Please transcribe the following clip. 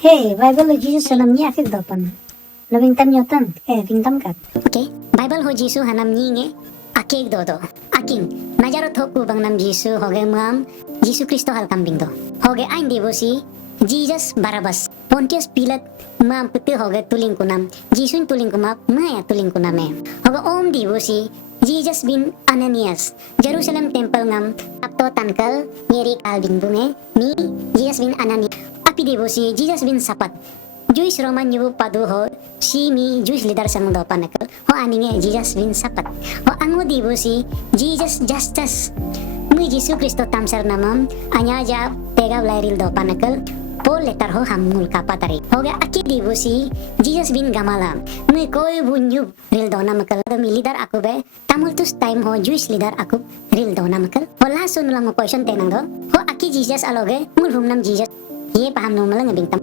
Hey, Bible Jesus sanamnya akik dopan. Nabing tam nyotan, pingtam kat. Okay, Bible ho Jisu hanam nyinge akek dodo. Aking najaro thoku bang nam Jisu hoge mam Jisu Kristo hal kambing do. Hoge ain devosi Jesus Barabas. Pontius Pilate mam putte hoge tuling kunam. Jisun tuling kumap maya tuling kuname. Hoge om devosi Jesus bin Ananias. Jerusalem temple ngam apto tankal ngeri kalbing bunge ni Jesus bin Ananias. Api devosi Jesus bin Sapat. Jewish Roman nyubu padu ho si mi Jewish leader sang do panakal ho aninge Jesus bin Sapat ho ango dibusi Jesus Justus mi Jisu Kristo tamsar namam anya ja pega blairil do panakal po letter ho hamul kapatari hoga aki dibusi Jesus bin Gamala mi koi bunyu ril do namakal mi leader akube tamultus time ho Jewish leader akub ril do namakal ho lasun lang mo question tenang do ho aki Jesus aloge mulhum nam Jesus ye paham no malang bingtam